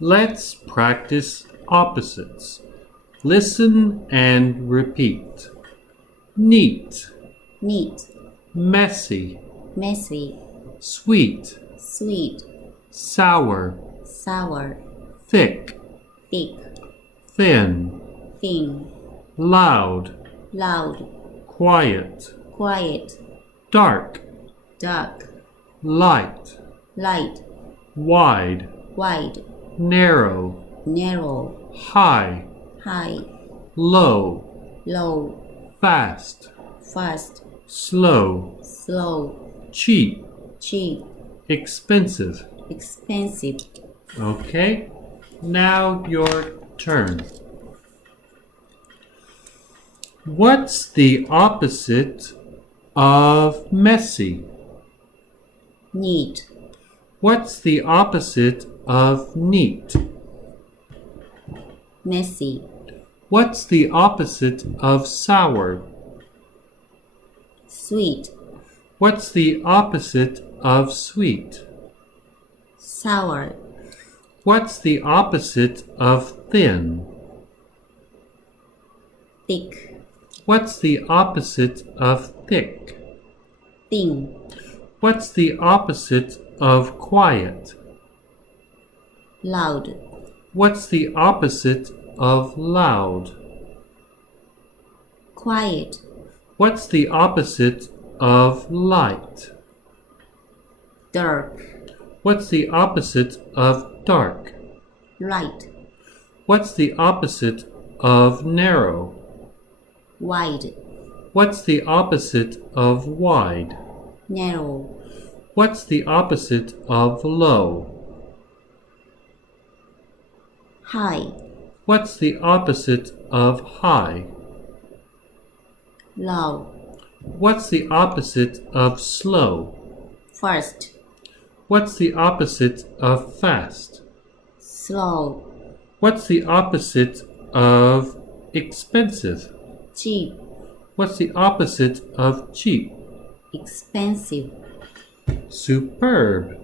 Let's practice opposites. Listen and repeat. Neat, neat, messy, messy, sweet, sweet, sour, sour, thick, thick, thin, thin, loud, loud, quiet, quiet, dark, dark, light, light, wide, wide, narrow, narrow, high, high, low, low, fast, fast, slow, slow, cheap, cheap, expensive. expensive. Okay, now your turn. What's the opposite of messy? Neat, What's the opposite of neat? messy, What's the opposite of sour? sweet, What's the opposite of sweet? sour, What's the opposite of thin? thick, What's the opposite of thick? thin, What's the opposite of quiet? loud, What's the opposite of loud? quiet, What's the opposite of light? dark, What's the opposite of dark? light, What's the opposite of narrow? wide, What's the opposite of wide? narrow, What's the opposite of low? high, What's the opposite of high? low, What's the opposite of slow? fast, What's the opposite of fast? slow, What's the opposite of expensive? cheap, What's the opposite of cheap? expensive. Superb!